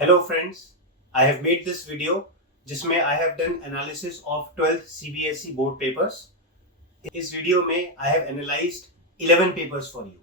Hello friends, I have made this video जिसमें I have done analysis of 12th CBSE board papers. इस video में I have analyzed 11 papers for you.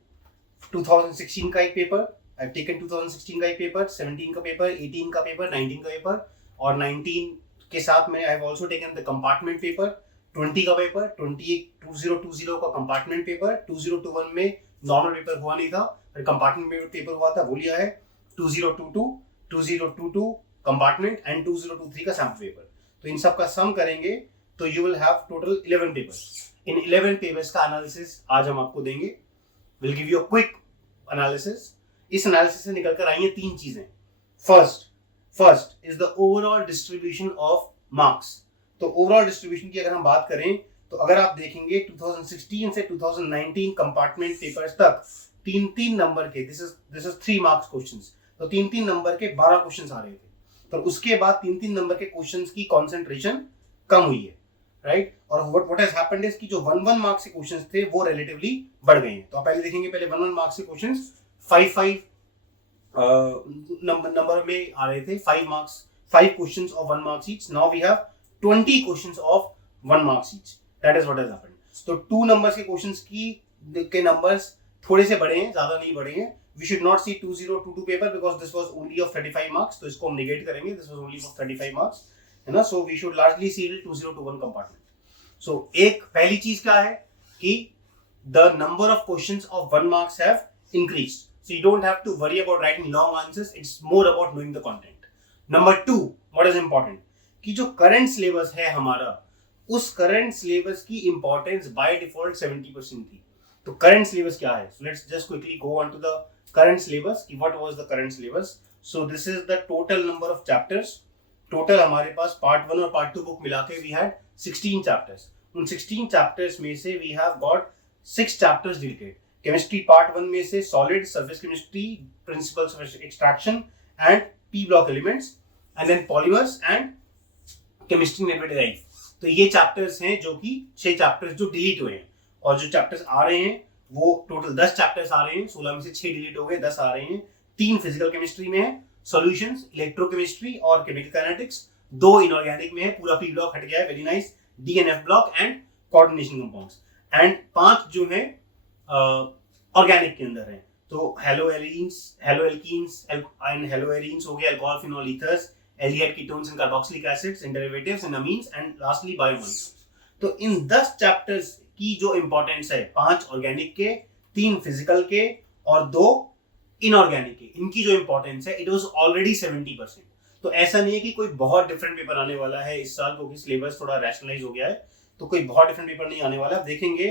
2016 का एक paper, I have taken 2016 का एक paper, 17 का paper, 18 का paper, 19 का पेपर और 19 के साथ में I have also taken the compartment paper, 20 का पेपर, 2020 का compartment paper, 2021 में normal पेपर हुआ नहीं था, पर compartment पेपर हुआ था, वो लिया है 2022 कंपार्टमेंट एंड 2023 का सैम्पल पेपर. तो इन सब का सम करेंगे तो you will have total 11 papers. In 11 papers का एनालिसिस आज हम आपको देंगे. Will give you a quick analysis. इस एनालिसिस से निकल कर आई हैं तीन चीजें. First is the overall distribution of marks. तो ओवरऑल डिस्ट्रीब्यूशन की अगर हम बात करें तो अगर आप देखेंगे 2016 से 2019 कंपार्टमेंट पेपर्स तक तीन नंबर के दिस इज 3 मार्क्स क्वेश्चंस. तो तीन नंबर के 12 क्वेश्चंस आ रहे थे. पर उसके बाद तीन नंबर के क्वेश्चंस की कंसंट्रेशन कम हुई है, राइट. और व्हाट हैज हैपेंड इज कि जो 1 मार्क्स के क्वेश्चंस थे वो रिलेटिवली बढ़ गए हैं. तो आप पहले देखेंगे, पहले 1 मार्क्स के क्वेश्चंस 5 नंबर में आ रहे थे. 5 questions of 1 marks each. Now we have 20 questions of 1 marks each. That is what has happened. तो 2 नंबर्स के क्वेश्चंस के नंबर्स थोड़े से बड़े हैं, ज्यादा नहीं बढ़े हैं. We should not see 2022 paper because this was only of 35 marks. तो इसको हम negate करेंगे. This was only of 35 marks, है ना. So we should largely see 2021 compartment. So एक पहली चीज क्या है कि the number of questions of 1 marks have increased. So you don't have to worry about writing long answers. It's more about knowing the content. Number 2, what is important कि जो current syllabus है हमारा, उस current syllabus की importance by default 70% थी. तो current syllabus क्या है? So let's just quickly go on to the current syllabus. What was the current syllabus? So this is the total number of chapters. Total हमारे पास part 1 और part 2 book मिला के we had 16 chapters. उन 16 chapters में से we have got 6 chapters deleted. Chemistry part 1 में से solid, surface chemistry, principles of extraction and P block elements, and then polymers and chemistry never derived. तो ये chapters हैं जो कि 6 chapters जो delete हुए हैं. और जो chapters आ रहे हैं वो टोटल 10 चैप्टर्स आ रहे हैं. 16 में से 6 डिलीट हो गए, 10 आ रहे हैं. 3 फिजिकल केमिस्ट्री में है, सॉल्यूशंस, इलेक्ट्रोकेमिस्ट्री और केमिकल काइनेटिक्स. 2 इनऑर्गेनिक में है, पूरा पी ब्लॉक हट गया है, very nice. D and F block and coordination compounds. And 5 जो है ऑर्गेनिक के अंदर है. तो hello alkenes and hello arenes हो गया, alcohol, phenol, ethers, aldehyde ketones and carboxylic acids and derivatives and amines and lastly biomolecules. तो इन 10 chapters की जो इंपॉर्टेंस है, 5 ऑर्गेनिक के, 3 फिजिकल के और 2 इनऑर्गेनिक के, इनकी जो इंपॉर्टेंस है इट वाज ऑलरेडी 70%. तो ऐसा नहीं है कि कोई बहुत डिफरेंट पेपर आने वाला है इस साल, क्योंकि सिलेबस थोड़ा रैशनलाइज हो गया है. तो कोई बहुत डिफरेंट पेपर नहीं आने वाला. देखेंगे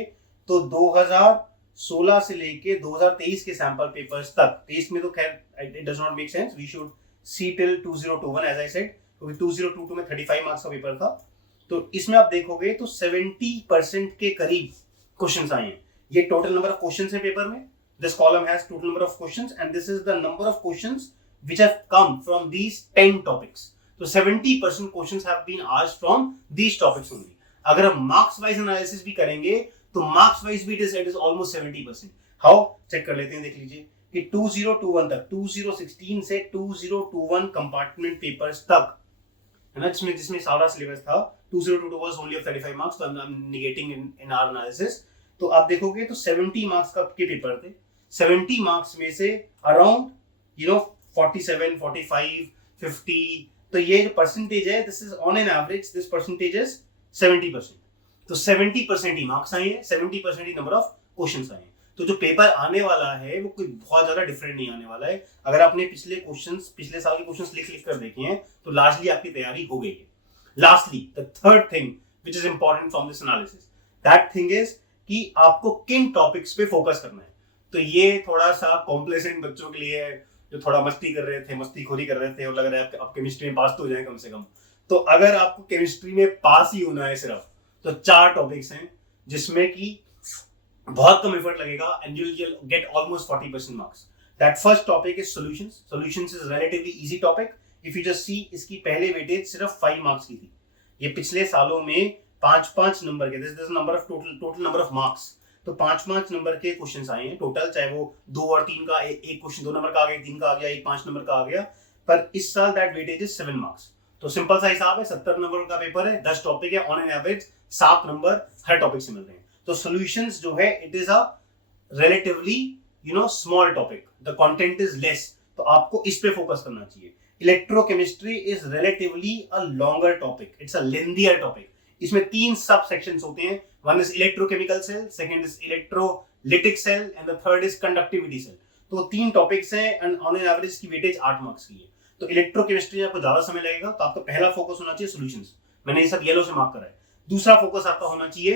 तो 2016 से लेके 2023 के सैंपल पेपर्स तक, 23 में तो खैर it does not make sense, we should see till 2021 as I said, क्योंकि 2022 में 35 मार्क्स का पेपर था. तो इसमें आप देखोगे तो 70% के करीब क्वेश्चंस आए हैं. ये टोटल नंबर ऑफ क्वेश्चंस है पेपर में. This column has total number of questions and this is the number of questions which have come from these 10 topics. तो 70% questions have been asked from these topics only. अगर हम marks wise analysis भी करेंगे तो marks wise भी it is almost 70%. How, check कर लेते हैं. देख लीजिए कि 2021 तक, 2016 से 2021 कंपार्टमेंट पेपर्स तक, है ना, जिसमें सारा सिलेबस था. 2022 was only of 35 marks, so I'm negating in our analysis. तो आप देखोगे तो 70 मार्क्स का के पेपर थे. 70 मार्क्स में से अराउंड 47, 45, 50. तो ये जो परसेंटेज है, this is on an average, this percentage is 70%. तो 70% ही मार्क्स आए हैं, 70% ही नंबर ऑफ क्वेश्चंस आए हैं. तो जो पेपर आने वाला है वो कोई बहुत ज्यादा डिफरेंट नहीं आने वाला है. अगर आपने पिछले साल के क्वेश्चंस लिख कर देखे हैं तो लार्जली आपकी तैयारी हो गई है. Lastly, the third thing which is important from this analysis, that thing is कि आपको किन टॉपिक्स पे फोकस करना है. तो ये थोड़ा सा कॉम्प्लेसेंट बच्चों के लिए है जो थोड़ा मस्ती कर रहे थे, मस्तीखोरी कर रहे थे और लग रहा है आप केमिस्ट्री में पास तो हो जाए कम से कम. तो अगर आपको केमिस्ट्री में पास ही होना है सिर्फ, तो 4 टॉपिक्स हैं जिसमें कि बहुत कम एफर्ट लगेगा and you will get almost 40% marks. That first topic is solutions. Solutions is relatively easy topic. If you just see, इसकी पहले वेटेज सिर्फ 5 मार्क्स की थी. ये पिछले सालों में 5 नंबर के, this number of total number of marks. तो 5 नंबर के क्वेश्चंस आए हैं टोटल, चाहे वो 2 और 3 का, एक क्वेश्चन 2 नंबर का आ गया, 3 का आ गया, एक 5 नंबर का आ गया. पर इस साल दैट वेटेज इज 7 मार्क्स। तो सिंपल सा हिसाब है, 70 नंबर का पेपर है, 10 टॉपिक है, ऑन एन एवरेज 7 नंबर हर टॉपिक से मिल रहे हैं। तो सॉल्यूशंस जो है it is a relatively small topic, the content is less, तो आपको इस पे फोकस करना चाहिए। Electrochemistry is relatively a longer topic, it's a lengthier topic. इसमें 3 सब सेक्शंस होते हैं, one is electrochemical cell, second is electrolytic cell and the third is conductivity cell. तो 3 टॉपिक्स हैं एंड ऑन एन एवरेज की weightage 8 marks की है। तो इलेक्ट्रोकेमिस्ट्री में आपको ज्यादा समय लगेगा, तो आपका पहला फोकस होना चाहिए सॉल्यूशंस, मैंने ये सब येलो से मार्क करा है। दूसरा फोकस आपका होना चाहिए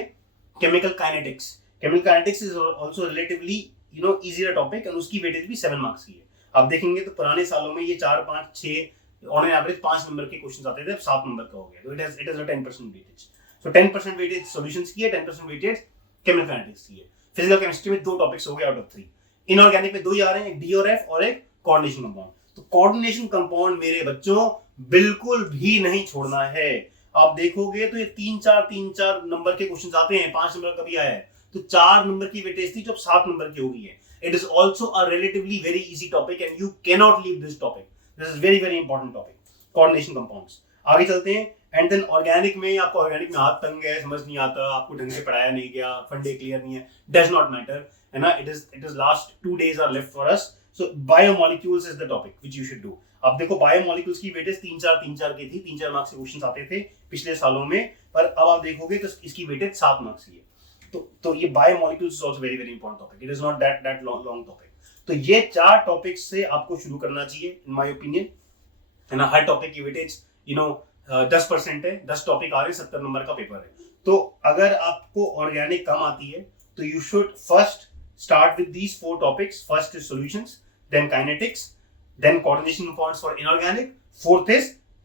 chemical kinetics. Chemical kinetics is also relatively easier topic and उसकी वेटेज भी 7 मार्क्स की है। आप देखेंगे तो पुराने सालों में ये 4, 5, 6 ऑन एन एवरेज 5 नंबर के क्वेश्चंस आते थे, अब 7 नंबर का हो गया। तो it is a 10% weightage. So 10% weightage solutions की है, 10% वेटेज केमिकल काइनेटिक्स की है। फिजिकल केमिस्ट्री में 2 टॉपिक्स हो गए आउट ऑफ 3। इनऑर्गेनिक में 2 ही आ रहे हैं, एक डी और एफ और एक कोऑर्डिनेशन कंपाउंड। तो कोऑर्डिनेशन कंपाउंड मेरे बच्चों बिल्कुल भी नहीं छोड़ना है। आप देखोगे तो ये 3-4 नंबर के क्वेश्चंस आते हैं, 5 नंबर का भी आया है, तो 4 नंबर की वेटेज थी जो अब 7 नंबर की हो गई है। It is also a relatively very easy topic and you cannot leave this topic. This is very very important topic. Coordination compounds. आगे चलते हैं एंड देन ऑर्गेनिक में आपको ऑर्गेनिक में हाथ तंग है, समझ नहीं आता, आपको ढंग से पढ़ाया नहीं गया, फंडे क्लियर नहीं है, डज नॉट मैटर, है ना। It is last 2 days are left for us. So biomolecules is the topic which you should do. अब देखो बायोमोलिक्यूल्स की वेटेज 3-4 की थी, 3-4 मार्क्स के क्वेश्चंस आते थे पिछले सालों में, पर अब आप देखोगे तो इसकी वेटेज 7 मार्क्स की है। तो ये biomolecules is also very very important topic, it is not that long topic. तो ये 4 टॉपिक्स से आपको शुरू करना चाहिए इन माय ओपिनियन, है ना। हर टॉपिक की वेटेज 10% है, 10 टॉपिक आ रहे हैं, 70 नंबर का पेपर है। तो अगर आपको ऑर्गेनिक कम आती है तो you should first start with these 4 topics. First is solutions, then kinetics, then coordination compounds for inorganic, fourth is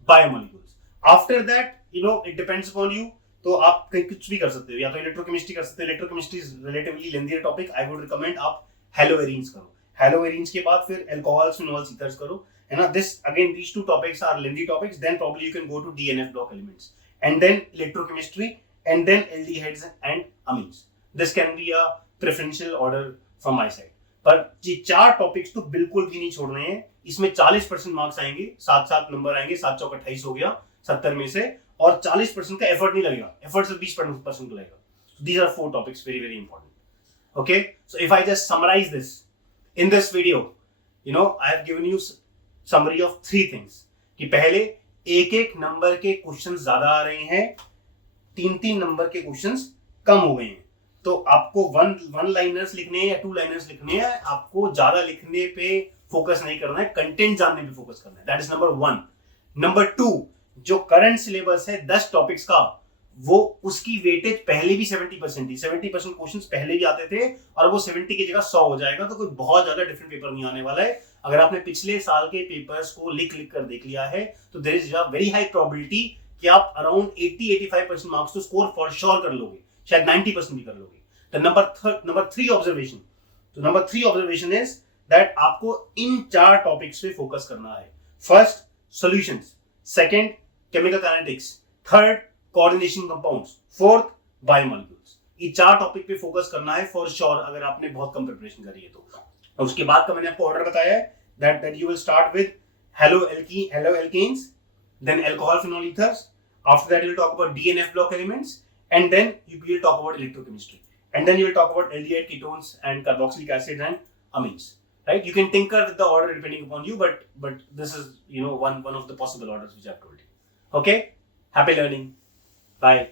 biomolecules. After that it depends upon you, तो आप कहीं कुछ भी कर सकते हो, या तो इलेक्ट्रोकेमिस्ट्री कर सकते हो। Electrochemistry is relatively lengthier topic, I would recommend आप हेलोवेरिन्स करो। हेलोवेरिन्स के बाद फिर अल्कोहल्स, फिनोल्स, ईथर्स करो, है ना। This again these 2 topics are lengthy topics, then probably you can go to DNF block elements and then electrochemistry and then aldehydes and amines. This can be a preferential order from my side. पर ये 4 topics तो बिल्कुल भी नहीं छोड़ने हैं। इसमें 40% marks आएंगे, 7 नंबर आएंगे, 7 चौक 28 हो गया 70 में से, और 40% का एफर्ट नहीं लगेगा, एफर्ट से 20% लगेगा। These are 4 topics very very important. Okay, so if I just summarize this in this video, I have given you summary of 3 things कि पहले एक नंबर के क्वेश्चंस ज्यादा आ रहे हैं, 3 नंबर के क्वेश्चंस कम हो गए हैं। तो आपको वन लाइनर्स लिखने हैं या 2 लाइनर्स लिखने हैं, आपको ज्यादा लिखने पे फोकस नहीं करना है, कंटेंट जानने पे फोकस करना है। That is number 1। नंबर 2, जो करंट सिलेबस है 10 टॉपिक्स का, वो उसकी वेटेज पहले भी 70% थी। 70% क्वेश्चंस पहले भी आते थे और वो 70 की जगह 100 हो जाएगा। तो कोई बहुत ज्यादा डिफरेंट पेपर नहीं आने वाला है। अगर आपने पिछले साल के पेपर्स को लिख कर देख लिया है तो there is a very high probability कि आप अराउंड 80-85% मार्क्स तो स्कोर फॉर श्योर कर लोगे, शायद 90% भी कर लोगे। तो नंबर 3 ऑब्जर्वेशन, तो नंबर 3 ऑब्जर्वेशन इज दैट आपको इन 4 टॉपिक्स पे फोकस करना है। First solutions, second chemical kinetics, third coordination compounds, fourth biomolecules. ये 4 टॉपिक पे फोकस करना है फॉर श्योर, अगर आपने बहुत कम प्रिपरेशन करी है तो। और उसके बाद का मैंने आपको ऑर्डर बताया है that you will start with haloalkanes, then alcohol phenol ethers. After that, you will talk about DNF block elements, and then you will talk about electrochemistry, and then you will talk about aldehyde ketones and carboxylic acids and amines. Right? You can tinker with the order depending upon you, but this is one of the possible orders which I have told you. Okay? Happy learning. Bye.